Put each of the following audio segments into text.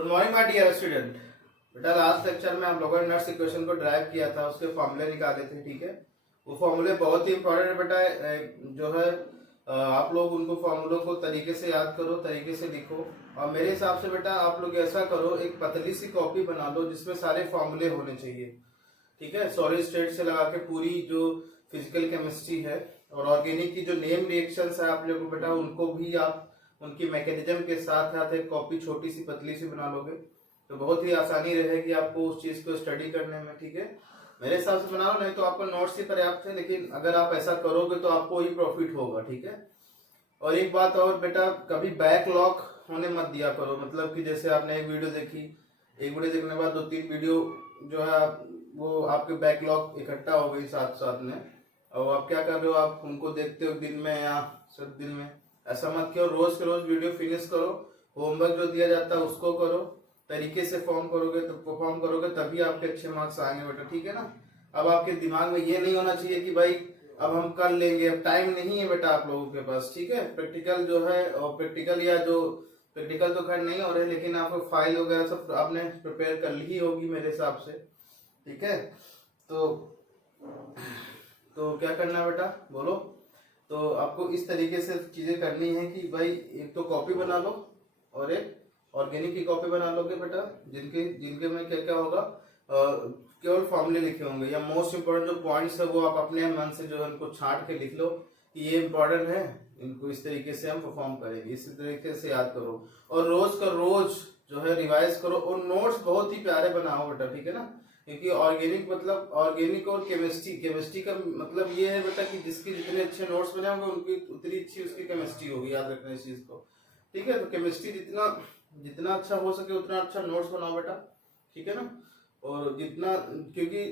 Good morning my dear student. बेटा last lecture में हम लोगों ने नट्स इक्वेशन को ड्राइव किया था, उसके फॉर्मूले निकाले थे। ठीक है, वो फॉर्मूले बहुत ही इंपॉर्टेंट है बेटा। जो है आप लोग उनको फॉर्मूलों को तरीके से याद करो, तरीके से लिखो। और मेरे हिसाब से बेटा आप लोग ऐसा करो, एक पतली सी कॉपी बना लो जिसमें सारे फॉर्मूले होने चाहिए। ठीक है, सॉलिड स्टेट से लगा के पूरी जो फिजिकल केमिस्ट्री है और ऑर्गेनिक की जो नेम रिएक्शंस है आप लोगों को बेटा, उनको भी आप उनकी मैकेनिज्म के साथ साथ एक कॉपी छोटी सी पतली सी बना लोगे तो बहुत ही आसानी रहेगी आपको उस चीज को स्टडी करने में। ठीक है, मेरे हिसाब से बना लो, नहीं तो आपका नोट्स ही पर्याप्त है, लेकिन अगर आप ऐसा करोगे तो आपको ही प्रॉफिट होगा। ठीक है, और एक बात और बेटा, कभी बैकलॉग होने मत दिया करो। मतलब कि जैसे आपने एक वीडियो देखी, एक वीडियो देखने के बाद 2-3 वीडियो जो है वो आपके बैकलॉग इकट्ठा हो गई साथ साथ में, और आप क्या कर रहे हो, आप उनको देखते हो दिन में या सब दिन में। ऐसा मत करो, रोज के रोज वीडियो फिनिश करो, होमवर्क जो दिया जाता है उसको करो, तरीके से परफॉर्म करोगे तभी आपके अच्छे मार्क्स आएंगे बेटा। ठीक है ना। अब आपके दिमाग में ये नहीं होना चाहिए कि भाई अब हम कर लेंगे, अब टाइम नहीं है बेटा आप लोगों के पास। ठीक है, प्रैक्टिकल जो है, और प्रैक्टिकल तो खैर नहीं हो रहे, लेकिन आपको फाइल वगैरह सब आपने प्रिपेयर कर ली होगी मेरे हिसाब से। ठीक है, तो क्या करना है बेटा बोलो। तो आपको इस तरीके से चीजें करनी है कि भाई एक तो कॉपी बना लो और एक ऑर्गेनिक की कॉपी बना लोगे बेटा, जिनके में क्या क्या होगा, केवल फॉर्मूले लिखे होंगे या मोस्ट इंपोर्टेंट जो पॉइंट्स है वो आप अपने मन से जो है उनको छांट के लिख लो कि ये इंपॉर्टेंट है, इनको इस तरीके से हम परफॉर्म करेंगे, इसी तरीके से याद करो और रोज का रोज जो है रिवाइज करो। और नोट्स बहुत ही प्यारे बनाओ बेटा। ठीक है ना, क्योंकि ऑर्गेनिक और केमिस्ट्री का मतलब ये है बेटा कि जिसके जितने अच्छे नोट्स बने होंगे उनकी उतनी अच्छी उसकी केमिस्ट्री होगी। याद रखना इस चीज को। ठीक है, तो केमिस्ट्री जितना अच्छा हो सके उतना अच्छा नोट्स बनाओ बेटा। ठीक है ना, और जितना, क्योंकि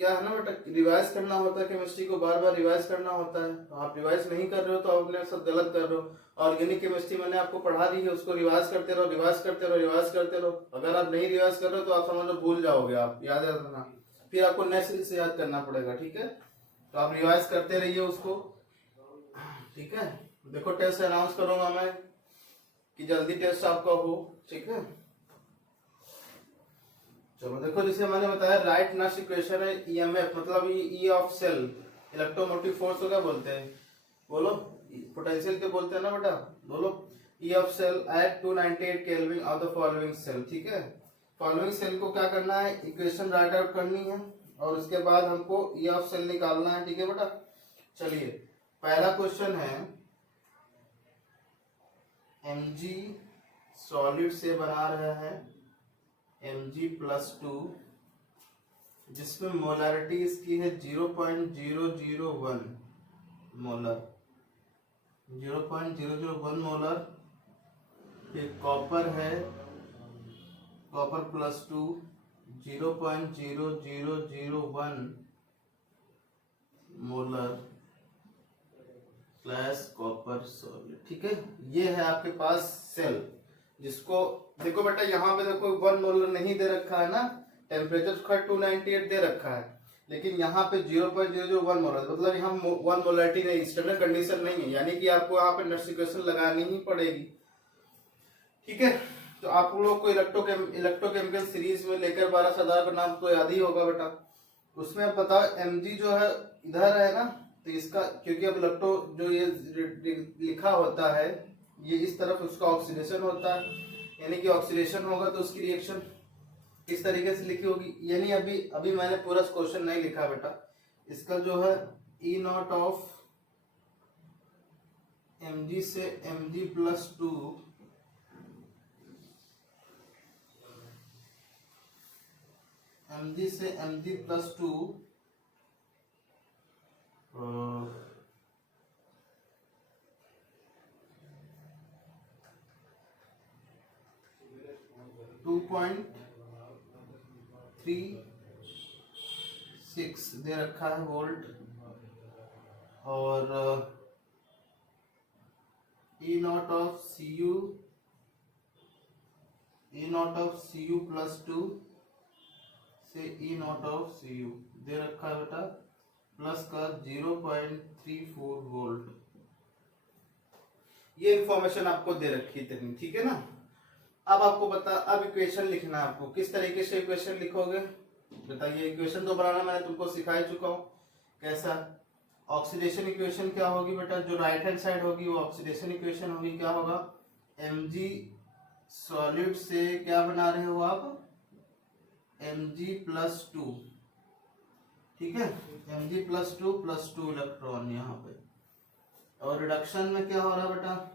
क्या है ना बेटा, रिवाइज करना होता है, केमिस्ट्री को बार बार रिवाइज करना होता है। तो आप रिवाइज नहीं कर रहे हो तो आप अपने साथ गलत कर रहे हो। ऑर्गेनिक केमिस्ट्री मैंने आपको पढ़ा दी है, उसको रिवाइज करते रहो। अगर आप नहीं रिवाइज कर रहे हो तो आप समझ लो भूल जाओगे, आप याद रखना, फिर आपको नेक्स्ट से याद करना पड़ेगा। ठीक है, तो आप रिवाइज करते रहिए उसको। ठीक है, देखो टेस्ट अनाउंस करूंगा मैं कि जल्दी टेस्ट आपका हो। ठीक है, चलो देखो, जैसे मैंने बताया राइट नट्स इक्वेशन है ईएमएफ, मतलब E of cell, electromotive force को क्या बोलते हैं बोलो, पोटेंशियल के बोलते हैं ना बेटा, बोलो। E of cell at 298 kelvin of the following cell. ठीक है, फॉलोइंग सेल को क्या करना है, इक्वेशन राइट आउट करनी है और उसके बाद हमको ई ऑफ सेल निकालना है। ठीक है बेटा, चलिए पहला क्वेश्चन है, Mg सॉलिड से बना रहा है Mg+2, जिसमें मोलारिटी इसकी है 0.001 मोलर, 0.001 मोलर। फिर कॉपर है, कॉपर+2 0.0001 मोलर स्लैश कॉपर सॉलिड। ठीक है, ये है आपके पास सेल, जिसको देखो बेटा यहाँ पे देखो 1 मोलर नहीं दे रखा है ना, टेम्परेचर उसका 298 दे रखा है, लेकिन यहाँ पे 0.001 मोलर, मतलब यहाँ 1 मोलरिटी नहीं, स्टैंडर्ड कंडीशन नहीं है, यानी कि आपको यहाँ पे नट्स इक्वेशन लगानी ही पड़ेगी। ठीक है, तो आप लोग को इलेक्ट्रोकेमिकल सीरीज में लेकर 12 सरदार का नाम तो याद ही होगा बेटा। उसमें आप बताओ Mg जो है इधर है ना, तो इसका, क्योंकि अब इलेक्ट्रो जो ये लिखा होता है ये इस तरफ उसका ऑक्सीडेशन होता है, यानी कि ऑक्सीडेशन होगा तो उसकी रिएक्शन किस तरीके से लिखी होगी, यानी अभी मैंने पूरा क्वेश्चन नहीं लिखा बेटा। इसका जो है E0 ऑफ Mg से Mg+2 Mg से Mg+2 2.36 दे रखा है वोल्ट, और E0 ऑफ Cu+2 से E0 ऑफ Cu दे रखा है बेटा, प्लस का 0.34 वोल्ट। ये इंफॉर्मेशन आपको दे रखी थी, ठीक है ना। अब आपको अब इक्वेशन लिखना है आपको। किस तरीके से इक्वेशन लिखोगे बताइए। इक्वेशन तो बनाना मैंने तुमको सिखा ही चुका हूँ कैसा। ऑक्सीडेशन इक्वेशन क्या होगी बेटा, जो राइट हैंड साइड होगी वो ऑक्सीडेशन इक्वेशन होगी। क्या होगा, Mg सॉलिड से क्या बना रहे हो आप, Mg+2, ठीक है, Mg+2 इलेक्ट्रॉन यहाँ पे। और रिडक्शन में क्या हो रहा है बेटा,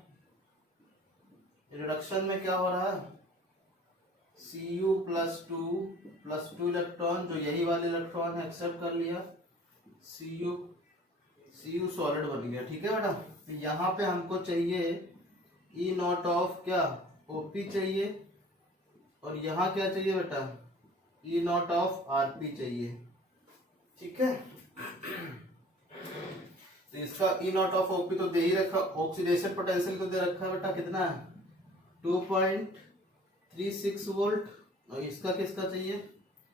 रिडक्शन में क्या हो रहा है, Cu+2 इलेक्ट्रॉन, जो यही वाले इलेक्ट्रॉन है एक्सेप्ट कर लिया, Cu सॉलिड बन गया, ठीक है बेटा। तो यहाँ पे हमको चाहिए E0 ऑफ क्या, OP चाहिए, और यहाँ क्या चाहिए बेटा, E0 ऑफ RP चाहिए, ठीक है। तो इसका E0 ऑफ OP तो दे ही रखा, ऑक्सीडेशन पोटेंशियल तो दे रखा है बेटा, कितना है 2.36 वोल्ट। और इसका किसका चाहिए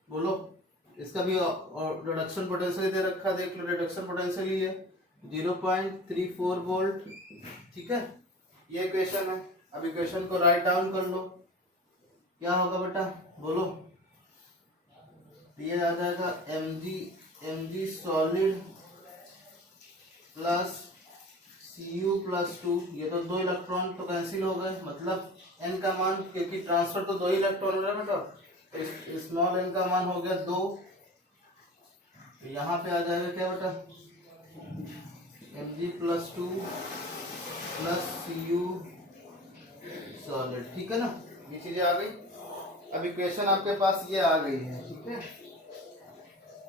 बोलो, इसका भी रिडक्शन पोटेंशियल दे रखा, देख लो रिडक्शन पोटेंशियल ही है 0.34 वोल्ट, ठीक है। ये इक्वेशन है। अब इक्वेशन को राइट डाउन कर लो, क्या होगा बेटा बोलो। ये आ जाएगा Mg सॉलिड प्लस Cu+2, ये तो 2 इलेक्ट्रॉन तो कैंसिल हो गए, मतलब n का मान, क्योंकि ट्रांसफर तो 2 ही इलेक्ट्रॉन हो रहा है बेटा, स्मॉल n का मान हो गया 2। तो यहाँ पे आ जाएगा क्या बेटा, Mg+2 प्लस Cu सॉलिड, ठीक है ना। ये चीजें आ गई। अब इक्वेशन आपके पास ये आ गई है, ठीक है।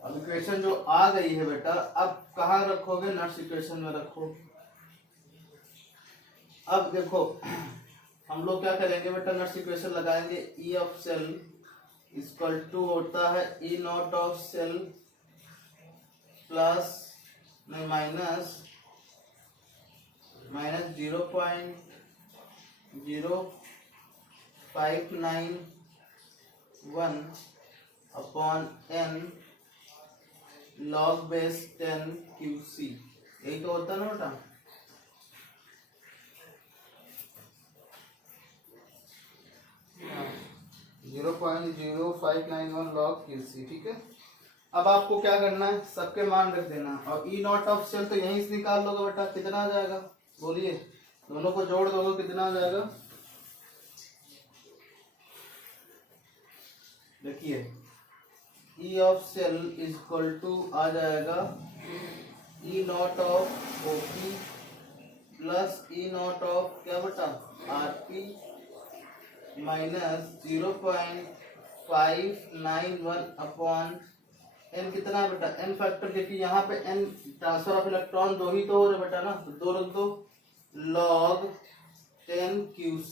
अब इक्वेशन जो आ गई है बेटा, अब कहाँ रखोगे, नट्स इक्वेशन में रखो। अब देखो हम लोग क्या करेंगे बेटा, नट्स इक्वेशन लगाएंगे। E of cell equal to होता है E0 of cell plus minus 0.0591 upon n log base 10 QC, यही तो होता है ना बेटा। हाँ, 0.0591 log QC, ठीक है। अब आपको क्या करना है, सबके मान रख देना, और E0 ऑफ सेल तो यहीं से निकाल लोगे बेटा, कितना आ जाएगा बोलिए, दोनों को जोड़ दोगे कितना आ जाएगा, देखिए E of cell is equal to आ जाएगा E0 of OP plus E0 of क्या बेटा RP माइनस 0.591 अपॉन n, कितना है बेटा n फैक्टर, क्योंकि यहाँ पे n ट्रांसफर ऑफ इलेक्ट्रॉन 2 ही तो हो रहे बेटा ना, तो 2 रख दो log 10 QC,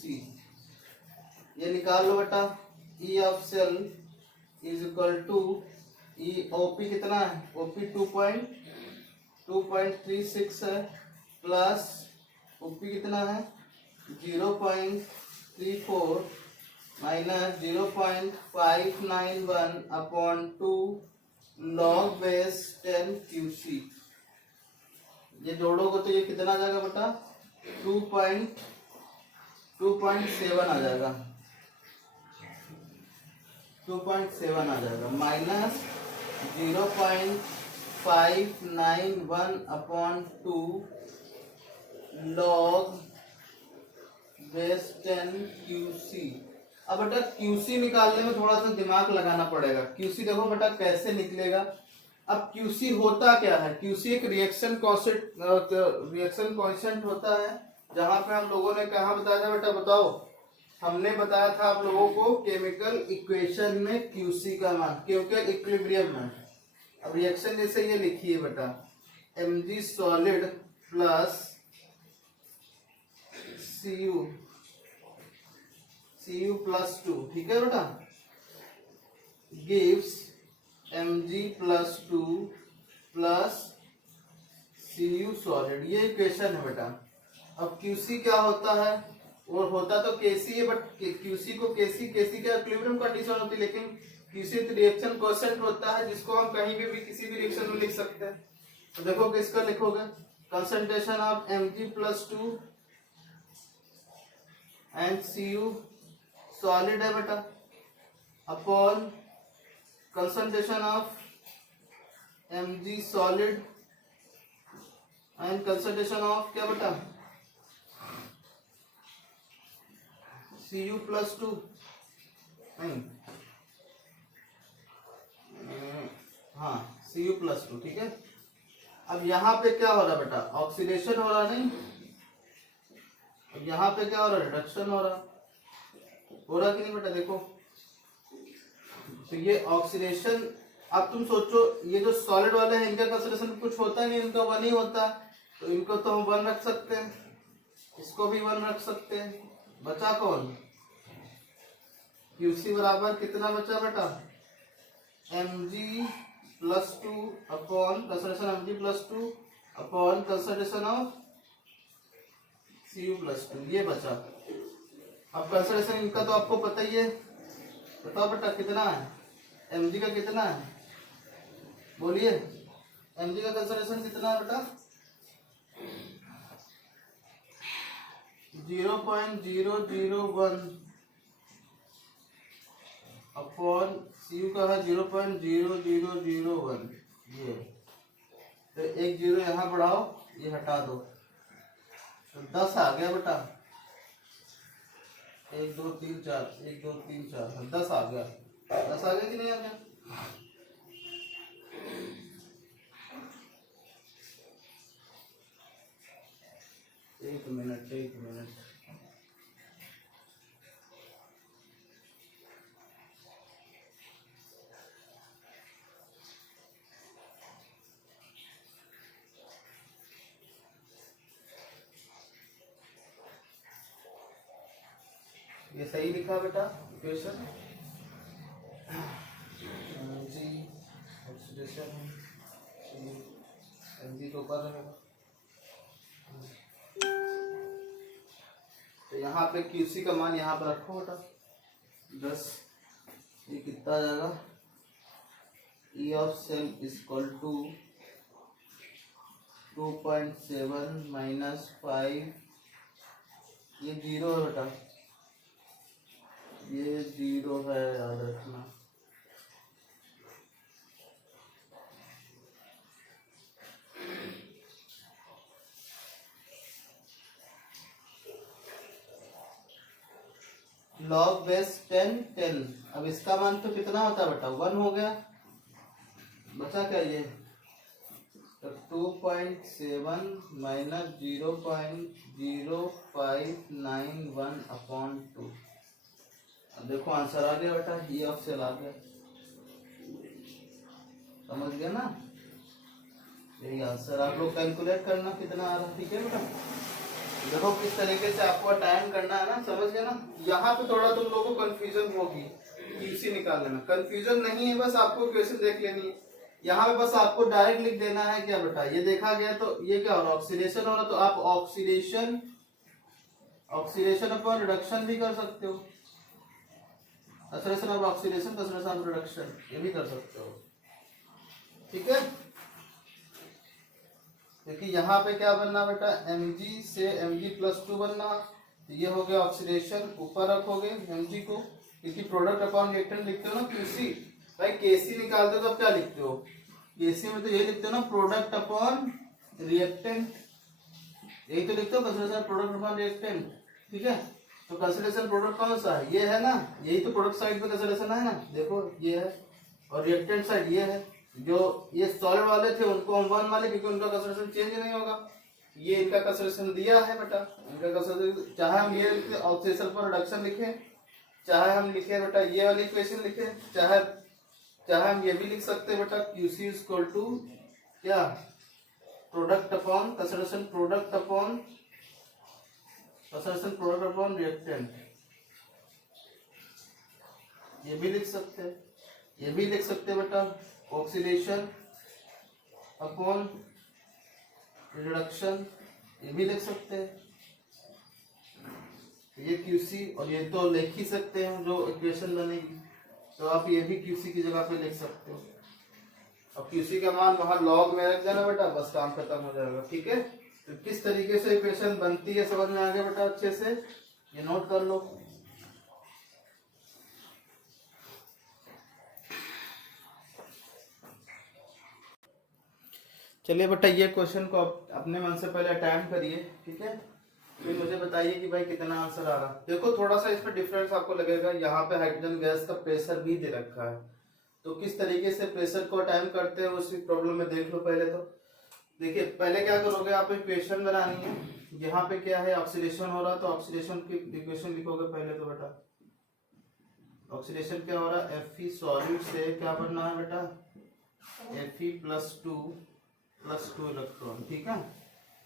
ये निकाल लो बेटा। E of cell is equal to OP कितना है, OP 2.36 है, प्लस OP कितना है 0.34 minus 0.591 upon 2 log base 10 QC, ये जोड़ोगे तो ये कितना आ जाएगा बेटा 2.7 आ जाएगा, 2.7 आ जाएगा, minus 0.591 upon 2 log base 10 QC। अब बेटा QC निकालने में थोड़ा सा दिमाग लगाना पड़ेगा। QC देखो बेटा कैसे निकलेगा। अब QC होता क्या है, QC एक रिएक्शन कॉन्स्टेंट होता है, जहां पे हम लोगों ने कहा बताया था बेटा, बताओ, हमने बताया था आप लोगों को केमिकल इक्वेशन में QC का मान, केमिकल इक्विलिब्रियम में। अब रिएक्शन जैसे ये लिखिए बेटा, Mg सॉलिड प्लस Cu+2, ठीक है बेटा, gives Mg+2 plus Cu solid, ये इक्वेशन है बेटा। अब QC क्या होता है, और होता तो Kc है, बट QC को Kc का इक्विलिब्रियम कंडीशन होती है, लेकिन QC रिएक्शन कोएफिशिएंट होता है, जिसको हम कहीं भी किसी भी रिएक्शन में लिख सकते हैं। तो देखो किसका लिखोगे, concentration of Mg+2 and Cu solid है बेटा upon concentration of Mg solid and concentration of क्या बेटा Cu+2 नहीं हाँ Cu+2 ठीक है। अब यहाँ पे क्या हो रहा है बेटा ऑक्सीडेशन हो रहा नहीं, अब यहाँ पे क्या हो रहा है रिडक्शन हो रहा कि नहीं बेटा देखो। तो ये ऑक्सीडेशन, अब तुम सोचो ये जो सॉलिड वाले हैं इनका कंसंट्रेशन कुछ होता नहीं, इनका 1 ही होता, तो इनको तो हम 1 रख सकते हैं, इसको भी 1 रख सकते हैं। बचा कौन क्यूसी बराबर कितना बचा बेटा Mg+2 upon concentration Mg+2 upon concentration of Cu+2 ये बचा। अब कंसंट्रेशन इनका तो आपको पता ही है, बताओ बेटा कितना है Mg का कितना है, बोलिए Mg का कंसंट्रेशन कितना है बेटा 0.001 अपॉन Cu का है 0.0001 ये, तो एक जीरो यहाँ बढ़ाओ ये हटा दो तो 10 आ गया बेटा 1 2 3 4 1 2 3 4 10 आ गया, 10 आ गया कि नहीं आ गया। एक मिनट ये सही लिखा बेटा इक्वेशन जी ऑक्सीडेशन एमजी के ऊपर रहेगा। तो यहाँ पे क्यूसी का मान यहाँ पर रखो बेटा 10, ये कितना आ जाएगा E of cell equal to 2.7 minus 5, ये 0 है बेटा, ये 0 है याद रखना। लॉग बेस 10 अब इसका मान तो कितना होता है बेटा 1 हो गया, बचा क्या ये तो 2.7 माइनस 0.0591 अपॉन 2। अब देखो आंसर आ गया बेटा, ये ऑफ सेल आ गया, समझ गया ना, यही आंसर। आप लोग कैलकुलेट करना कितना आ रहा, ठीक है बेटा। देखो किस तरीके से आपको टाइम करना है ना, समझ गए ना। यहाँ पे थोड़ा तुम लोगों को कंफ्यूजन होगी क्यूसी निकालने में, कंफ्यूजन नहीं है, बस आपको क्वेश्चन देख लेनी है। यहाँ पे बस आपको डायरेक्ट लिख देना है क्या बेटा, ये देखा गया तो ये क्या हो रहा है ऑक्सीडेशन हो रहा, तो आप ऑक्सीडेशन अपॉन रिडक्शन भी कर सकते हो, concentration of oxidation concentration of reduction ये भी कर सकते हो, ठीक है। क्योंकि यहाँ पे क्या बनना बेटा Mg से Mg+2 बनना, तो ये हो गया ऑक्सीडेशन, ऊपर रखोगे Mg को, क्योंकि प्रोडक्ट अपॉन रिएक्टेंट लिखते हो ना Qc, भाई Kc निकालते हो तो क्या लिखते हो Kc में, तो ये लिखते हो ना प्रोडक्ट अपॉन रिएक्टेंट, यही तो लिखते हो कंसंट्रेशन प्रोडक्ट अपॉन रिएक्टेंट, ठीक है। तो कंसंट्रेशन प्रोडक्ट कौन सा है, ये है ना, यही तो प्रोडक्ट साइड पे कंसंट्रेशन है ना, देखो ये है, और रिएक्टेंट साइड ये है। जो ये सॉलिड वाले थे उनको हम 1 वाले, क्योंकि उनका कंसंट्रेशन चेंज नहीं होगा, ये इनका कंसंट्रेशन दिया है बेटा, इनका कंसंट्रेशन, चाहे हम ये लिखे ऑक्सीडेशन पर रिडक्शन लिखे, चाहे हम लिखे बेटा ये वाली इक्वेशन लिखे, चाहे हम ये भी लिख सकते हैं बेटा क्यूसी इक्वल टू क्या product upon concentration product upon reactant, ये भी लिख सकते हैं, ये भी लिख सकते हैं बेटा ऑक्सीडेशन अपॉन रिडक्शन, ये भी लिख सकते हैं, ये क्यूसी, और ये तो लिख ही सकते हैं जो इक्वेशन बनेगी, तो आप ये भी क्यूसी की जगह पे लिख सकते हो। अब क्यूसी का मान वहां लॉग में रख जाना बेटा, बस काम खत्म हो जाएगा, ठीक है। तो किस तरीके से इक्वेशन बनती है समझ में आ गया बेटा, अच्छे से ये नोट कर लो। चलिए बेटा ये क्वेश्चन को अपने मन से पहले अटेम्प्ट करिए, ठीक है, फिर मुझे बताइए कि भाई कितना आंसर आ रहा। देखो थोड़ा सा इसमें डिफरेंस आपको लगेगा, यहाँ पे हाइड्रोजन गैस का प्रेशर भी दे रखा है, तो किस तरीके से प्रेशर को अटेम्प्ट करते हैं उसी प्रॉब्लम में देख लो पहले। तो देखिए पहले क्या करोगे, आप इक्वेशन बनानी है। यहाँ पे क्या है, ऑक्सीडेशन हो रहा, तो ऑक्सीडेशन की इक्वेशन लिखोगे पहले। तो बेटा ऑक्सीडेशन क्या हो रहा है, Fe सॉलिड से क्या बनना है बेटा, Fe +2 इलेक्ट्रॉन, ठीक है।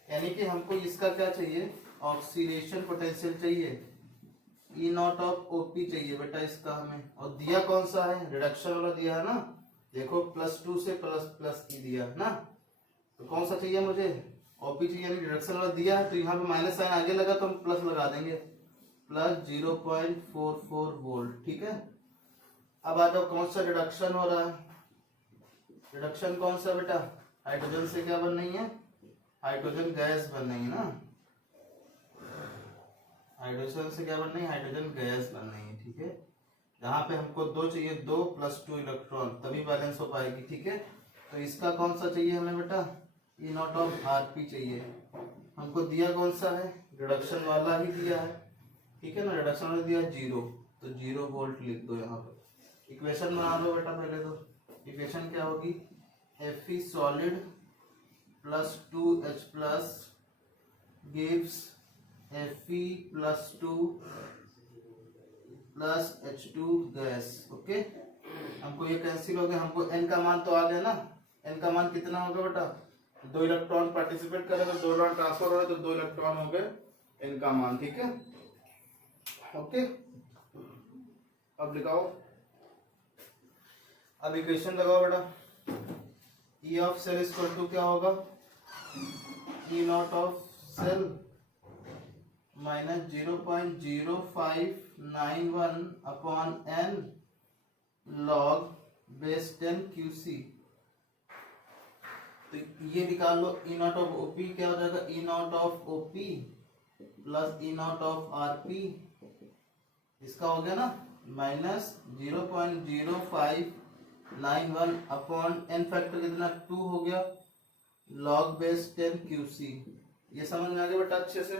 यानी कि हमको इसका क्या चाहिए, ऑक्सीडेशन पोटेंशियल चाहिए, E0 ऑफ OP चाहिए बेटा इसका हमें। और दिया कौन सा है, रिडक्शन वाला दिया है ना, देखो +2 से प्लस की दिया है ना, तो कौन सा चाहिए मुझे, OP चाहिए, यानी रिडक्शन वाला दिया है, तो यहाँ पे माइनस साइन आगे लगा तो हम प्लस लगा देंगे, +0.44 वोल्ट, ठीक है। अब आ जाओ कौन सा रिडक्शन हो रहा है, रिडक्शन कौन सा बेटा, हाइड्रोजन से क्या बन रही है, हाइड्रोजन गैस बन रही है ना, हाइड्रोजन से क्या बन रही है, हाइड्रोजन गैस बन रही है, ठीक है। यहाँ पे हमको 2 चाहिए, 2 + 2 इलेक्ट्रॉन, तभी बैलेंस हो पाएगी, ठीक है। तो इसका कौन सा चाहिए हमें बेटा, E0 ऑफ Rp चाहिए। हमको दिया कौन सा है, रिडक्शन वाला ही दिया है, ठीक है ना, रिडक्शन वाला दिया 0, तो 0 वोल्ट लिख दो यहाँ पर। इक्वेशन बना लो बेटा पहले। तो इक्वेशन क्या होगी, Fe solid +2H+ gives Fe +2 + H2 gas, okay. हमको ये कैंसिल हो गया, हमको n का मान तो आ गया ना, n का मान कितना होगा बेटा, 2 इलेक्ट्रॉन पार्टिसिपेट करे तो 2 इलेक्ट्रॉन ट्रांसफर हो रहे तो 2 इलेक्ट्रॉन हो गए, n का मान, ठीक है, ओके। अब लिखाओ, अब इक्वेशन लगाओ बेटा। E of cell equal to क्या होगा, E0 of cell -0.0591 upon n log base 10 QC। तो ये निकाल लो, E0 ऑफ OP क्या हो जाएगा, E0 of OP plus E0 of RP, इसका हो गया ना -0.0591 अपॉन n फैक्टर कितना 2 हो गया, log बेस 10 QC। ये समझ में आ गया बेटा अच्छे से,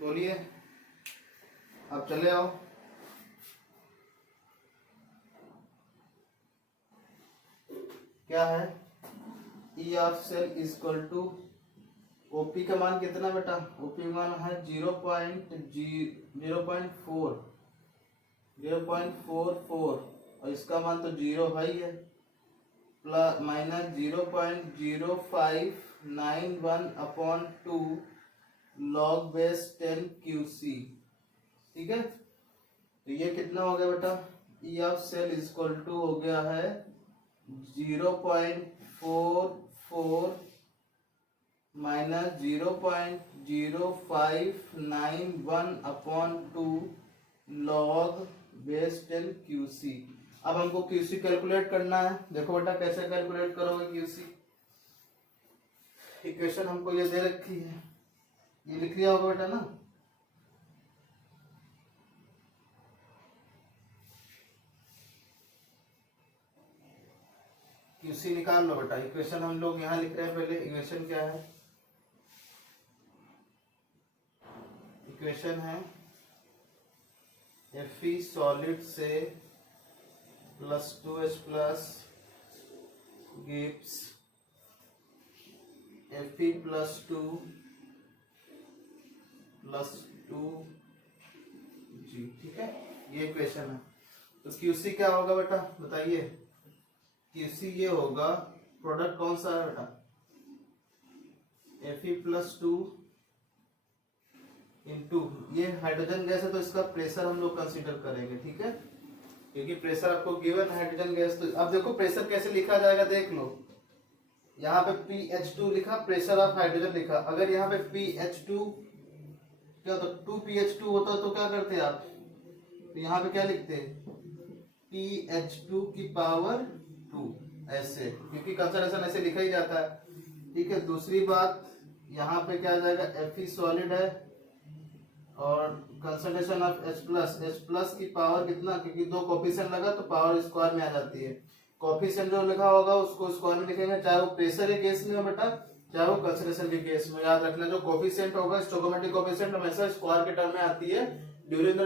बोलिए। अब चले आओ, क्या है, E of cell equal to OP का मान कितना बेटा, OP का मान है 0.44 और इसका मान तो 0 है ही है, plus -0.0591 upon 2 log base 10 QC, ठीक है। तो ये कितना हो गया बेटा, E of cell equal to हो गया है 0.44 minus 0.0591 upon 2 log base 10 QC। अब हमको QC कैलकुलेट करना है, देखो बेटा कैसे कैलकुलेट करोगे QC। इक्वेशन हमको ये दे रखी है, ये लिख लिया होगा बेटा ना, QC निकाल लो बेटा। इक्वेशन हम लोग यहाँ लिख रहे हैं, पहले इक्वेशन क्या है, इक्वेशन है Fe सॉलिड से +2H+ gives Fe +2 +2G, ठीक है, ये इक्वेशन है। तो QC क्या होगा बेटा बताइए, QC ये होगा, प्रोडक्ट कौन सा है बेटा, Fe +2 इंटू ये हाइड्रोजन गैस है तो इसका प्रेशर हम लोग कंसीडर करेंगे, ठीक है, क्योंकि प्रेशर आपको गिवन हाइड्रोजन गैस। तो अब देखो प्रेशर कैसे लिखा जाएगा, देख लो, यहाँ पे PH2 लिखा, प्रेशर ऑफ हाइड्रोजन लिखा। अगर यहाँ पे PH2 क्या होता, 2PH2 होता तो क्या करते आप, तो यहाँ पे क्या लिखते, PH2 की पावर 2, ऐसे, क्योंकि कंसंट्रेशन ऐसे लिखा ही जाता है, ठीक है। दूसरी बात यहाँ पे क्या आ जाएगा, Fe सॉलिड है और कंसंट्रेशन ऑफ H+ की पावर कितना, क्योंकि 2 कोफिशिएंट लगा तो पावर स्क्वायर में आ जाती है, कोफिशिएंट जो लिखा होगा उसको स्क्वायर में लिखेंगे, चाहे वो प्रेशर के केस में हो बेटा, चाहे वो कंसंट्रेशन के केस में। याद रखना जो कोफिशिएंट होगा, स्टोइकोमेट्रिक कोफिशिएंट हमेशा स्क्वायर के टर्म में आती है during the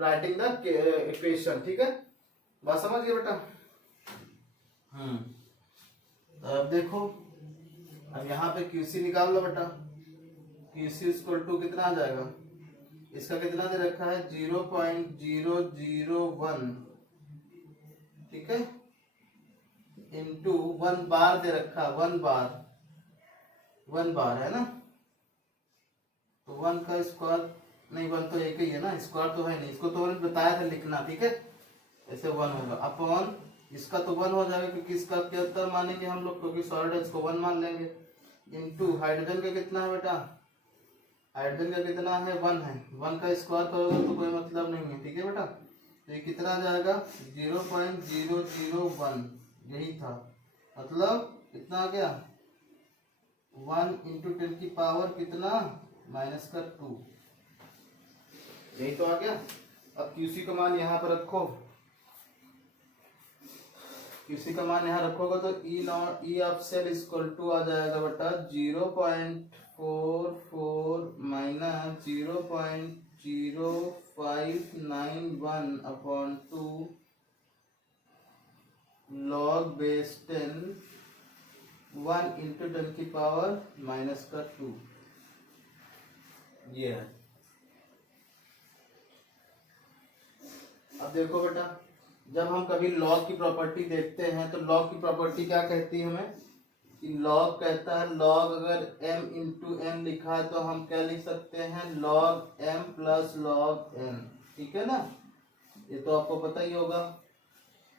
writing the equation. ठीक है, बात समझ गए बेटा? अब देखो, अब यहाँ पे QC निकाल लो बेटा। QC इक्वल टू कितना आ जाएगा, इसका कितना दे रखा है 0.001, ठीक है, इंटू 1 बार दे रखा है, 1 बार है ना, तो 1 का स्क्वायर नहीं, 1 तो एक ही है ना, स्क्वायर तो है नहीं, इसको तो मैंने बताया था लिखना। ठीक है, ऐसे 1 होगा अपॉन इसका तो 1 हो जाएगा क्योंकि इसका क्या उत्तर मानेंगे हम लोग, क्योंकि सॉलिड है इसको 1 मान लेंगे, इंटू हाइड्रोजन का कितना है बेटा, हाइड्रोजन का कितना है 1 है, 1 का स्क्वायर करोगे तो कोई मतलब नहीं है। ठीक है बेटा, तो ये कितना आ जाएगा 0.001, यही था, मतलब कितना आ गया 1 इंटू 10 की पावर कितना -2, यही तो आ गया। अब QC का मान यहाँ पर रखो, QC का मान यहाँ रखोगे तो E of cell equal to आ जाएगा बेटा 0.44 minus 0.0591 upon 2 log base 10, 1 into 10 की पावर -2, ये है। अब देखो बेटा, जब हम कभी लॉग की प्रॉपर्टी देखते हैं तो लॉग की प्रॉपर्टी क्या कहती है हमें, कि लॉग कहता है, लॉग अगर m इंटू n लिखा है तो हम क्या लिख सकते हैं, log m plus log n। ठीक है ना, ये तो आपको पता ही होगा।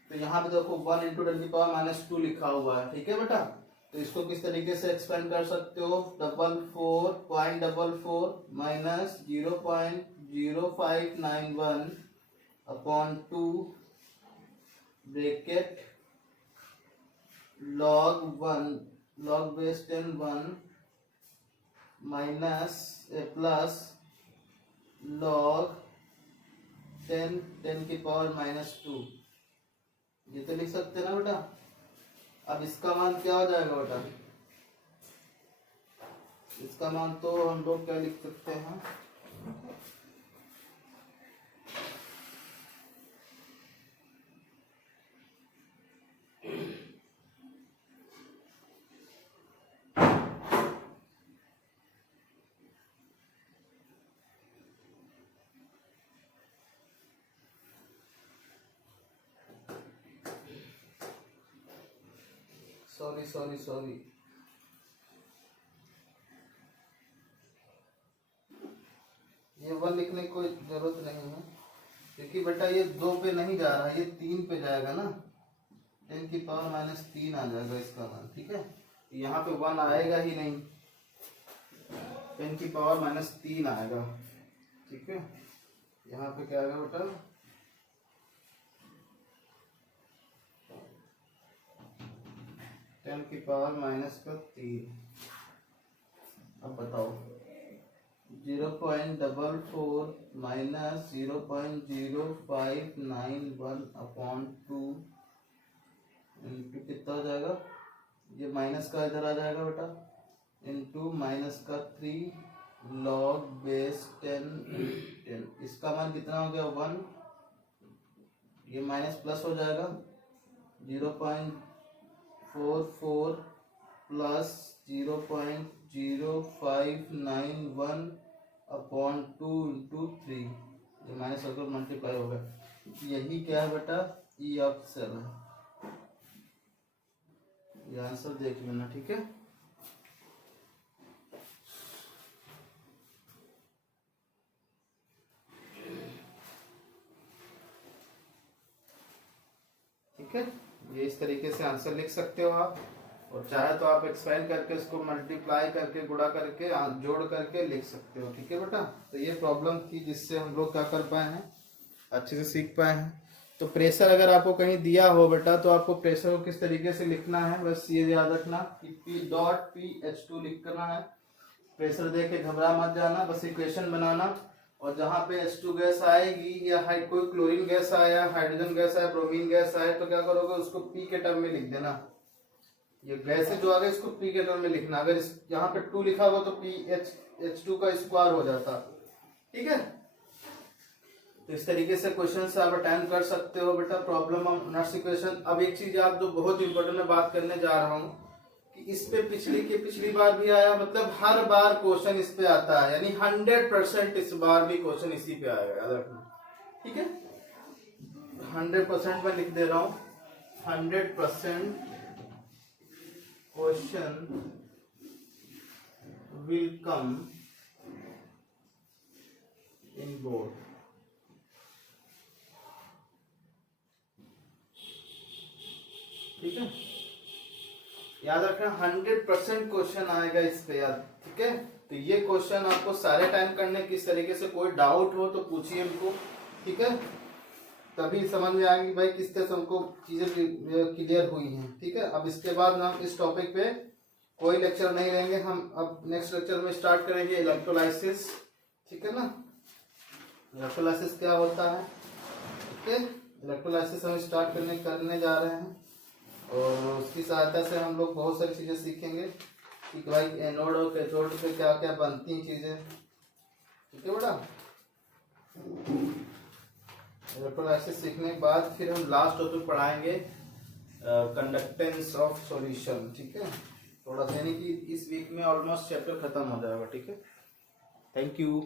तो यहाँ पे देखो 1 इंटू 10 की पावर -2 लिखा हुआ है। ठीक है बेटा, तो इसको किस तरीके से एक्सपेंड कर सकते हो, 0.44 minus 0.0591 upon 2 bracket log base 10 1 minus plus log 10 की पावर -2, ये तो लिख सकते हैं ना बेटा। अब इसका मान क्या हो जाएगा बेटा, इसका मान तो हम लोग क्या लिख सकते हैं, सॉरी ये 1 लिखने की कोई जरूरत नहीं है, क्योंकि बेटा ये 2 पे नहीं जा रहा है, ये 3 पे जाएगा ना, 10 की पावर -3 आ जाएगा इसका मान। ठीक है, यहाँ पे 1 आएगा ही नहीं, 10 की पावर -3 आएगा। ठीक है, यहाँ पे क्या आएगा बेटा, -10 की पावर -3। अब बताओ 0.44 माइनस 0.0591 अपॉन 2 इंटू कितना हो जाएगा, ये माइनस का इधर आ जाएगा बेटा, इंटू -3 log बेस 10, इसका मान कितना हो गया 1, ये माइनस प्लस हो जाएगा 0.44 प्लस 0.0591 अपॉन 2 इंटू 3, ये माइनस होकर मल्टीप्लाई होगा, यही क्या है बेटा, ई ऑफ सेल है। ये आंसर देख लेना। ठीक है, ठीक है, ये इस तरीके से आंसर लिख सकते हो आप, और चाहे तो आप एक्सपेंड करके इसको मल्टीप्लाई करके गुणा करके जोड़ करके लिख सकते हो। ठीक है बेटा, तो ये प्रॉब्लम थी जिससे हम लोग क्या कर पाए हैं, अच्छे से सीख पाए हैं। तो प्रेशर अगर आपको कहीं दिया हो बेटा तो आपको प्रेशर को किस तरीके से लिखना है, बस ये याद रखना कि P.PH2 लिखना है। प्रेशर दे के घबरा मत जाना, बस इक्वेशन बनाना और जहाँ पे H2 गैस आएगी या कोई क्लोरीन गैस आया, हाइड्रोजन गैस आया, ब्रोमीन गैस आया, तो क्या करोगे, उसको P के टर्म में लिख देना। ये गैस जो आ गई इसको P के टर्म में लिखना। अगर इस यहाँ पे 2 लिखा हुआ तो H2 का स्क्वायर हो जाता। ठीक है, तो इस तरीके से क्वेश्चन से आप अटेम्प्ट कर सकते हो बेटा, प्रॉब्लम ऑफ नॉट्स इक्वेशन। अब एक चीज आप जो बहुत इंपॉर्टेंट मैं बात करने जा रहा हूँ कि इस पे पिछली बार भी आया, मतलब हर बार क्वेश्चन इस पे आता है, यानी 100% इस बार भी क्वेश्चन इसी पे आएगा, याद रखना। ठीक है, 100% मैं लिख दे रहा हूँ, 100% question will come in board। ठीक है, याद रखना 100% क्वेश्चन आएगा इस पे याद। ठीक है, तो ये क्वेश्चन आपको सारे टाइम करने, किस तरीके से कोई डाउट हो तो पूछिए हमको। ठीक है, तभी समझ में आएगी भाई किस तरह से हमको चीजें क्लियर हुई हैं। ठीक है, अब इसके बाद हम इस टॉपिक पे कोई लेक्चर नहीं लेंगे, हम अब नेक्स्ट लेक्चर में स्टार्ट करेंगे इलेक्ट्रोलाइसिस। ठीक है ना, इलेक्ट्रोलाइसिस क्या होता है। ठीक है, इलेक्ट्रोलाइसिस हम स्टार्ट करने जा रहे हैं, और उसकी सहायता से हम लोग बहुत सारी चीजें सीखेंगे कि भाई एनोड और कैथोड पे क्या क्या बनती हैं चीजें। ठीक है बेटा, इलेक्ट्रोलाइसिस सीखने के बाद फिर हम लास्ट टॉपिक पढ़ाएंगे कंडक्टेंस ऑफ सॉल्यूशन। ठीक है, थोड़ा सा, यानी कि इस वीक में ऑलमोस्ट चैप्टर खत्म हो जाएगा। ठीक है, थैंक यू।